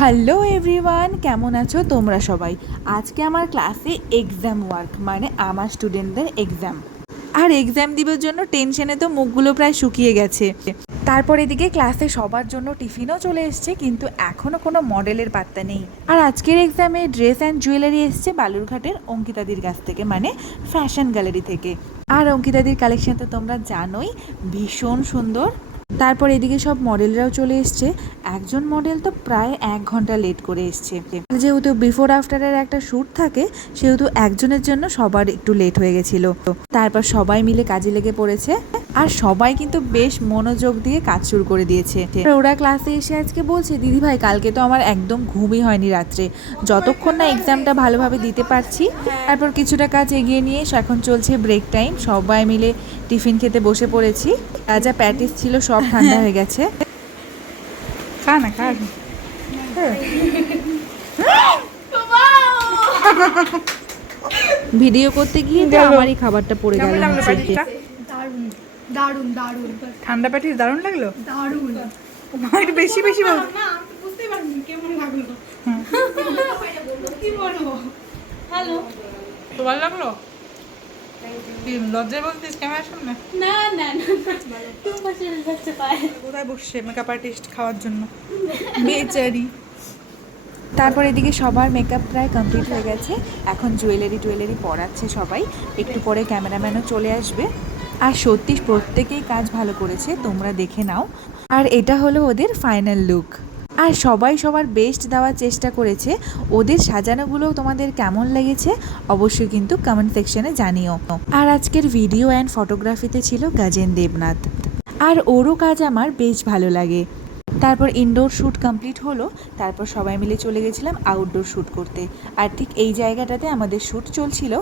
Hello everyone, কেমন আছো তোমরা সবাই? আজকে আমার ক্লাসে এক্সাম ওয়ার্ক মানে আমার স্টুডেন্টদের এক্সাম। আর এক্সাম দিবার জন্য টেনশনে তো মুখগুলো প্রায় শুকিয়ে গেছে। তারপর এদিকে ক্লাসে সবার জন্য টিফিনও চলে এসছে, কিন্তু এখনও কোনো মডেলের পাত্তা নেই। আর আজকের এক্সামে ড্রেস অ্যান্ড জুয়েলারি এসছে বালুরঘাটের অঙ্কিতাদির কাছ থেকে, মানে ফ্যাশন গ্যালারি থেকে। আর অঙ্কিতাদির কালেকশন তো তোমরা জানোই, ভীষণ সুন্দর। তারপর এদিকে সব মডেলরাও চলে এসছে। একজন মডেল তো প্রায় 1 ঘন্টা লেট করে এসছে। যেহেতু বিফোর আফটারের একটা শ্যুট থাকে, সেহেতু একজনের জন্য সবার একটু লেট হয়ে গেছিল। তারপর সবাই মিলে কাজে লেগে পড়েছে, আর সবাই কিন্তু বেশ মনোযোগ দিয়ে কাজ শুরু করে দিয়েছে। ওরা ক্লাসে এসে আজকে বলছে, দিদি ভাই কালকে তো আমার একদম ঘুমই হয়নি রাত্রে, যতক্ষণ না এক্সামটা ভালোভাবে দিতে পারছি। তারপর কিছুটা কাজ এগিয়ে নিয়ে এখন চলছে ব্রেক টাইম, সবাই মিলে টিফিন খেতে বসে পড়েছি। যা প্যাটিস ছিল সব ঠান্ডা হয়ে গেছে। ভিডিও করতে গিয়ে তো আমারই খাবারটা পড়ে গেল নিচে। দারুন দারুন ঠান্ডা প্যাটিস দারুণ লাগলো। দারুন একটু বেশি বেশি বল। না আমি বুঝতেই পারিনি কেমন লাগলো। কি বলবো, হ্যালো তোমার লাগলো? লজ্জায় বলতিস ক্যামেরার সামনে? না না না তুমি পাশে যাচ্ছে পায় কোথায় বসছে মেকআপ আর্টিস্ট খাওয়ার জন্য? বেচারি। তারপর এদিকে সবার মেকআপ প্রায় কমপ্লিট হয়ে গেছে, এখন জুয়েলারি পরাচ্ছে সবাই। একটু পরে ক্যামেরাম্যানও চলে আসবে। আর সত্যি প্রত্যেকেই কাজ ভালো করেছে, তোমরা দেখে নাও। আর এটা হলো ওদের ফাইনাল লুক। আর সবাই সবার বেস্ট দেওয়ার চেষ্টা করেছে। ওদের সাজানোগুলো তোমাদের কেমন লেগেছে অবশ্যই কিন্তু কমেন্ট সেকশনে জানিও। আর আজকের ভিডিও অ্যান্ড ফটোগ্রাফিতে ছিল গাজেন দেবনাথ, আর ওরও কাজ আমার বেশ ভালো লাগে। তারপর ইনডোর শ্যুট কমপ্লিট হলো, তারপর সবাই মিলে চলে গেছিলাম আউটডোর শ্যুট করতে। আর ঠিক এই জায়গাটাতে আমাদের শ্যুট চলছিল,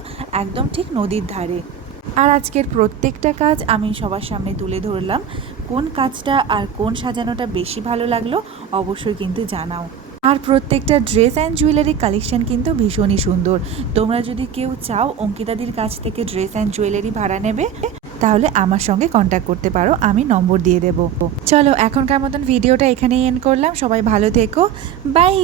একদম ঠিক নদীর ধারে। আর আজকের প্রত্যেকটা কাজ আমি সবার সামনে তুলে ধরলাম। কোন কাজটা আর কোন সাজানোটা বেশি ভালো লাগলো অবশ্যই কিন্তু জানাও। আর প্রত্যেকটা ড্রেস অ্যান্ড জুয়েলারি কালেকশন কিন্তু ভীষণই সুন্দর। তোমরা যদি কেউ চাও অঙ্কিতাদির কাছ থেকে ড্রেস অ্যান্ড জুয়েলারি ভাড়া নেবে, তাহলে আমার সঙ্গে কন্ট্যাক্ট করতে পারো, আমি নম্বর দিয়ে দেবো। চলো এখনকার মতন ভিডিওটা এখানেই এন্ড করলাম। সবাই ভালো থেকো, বাই।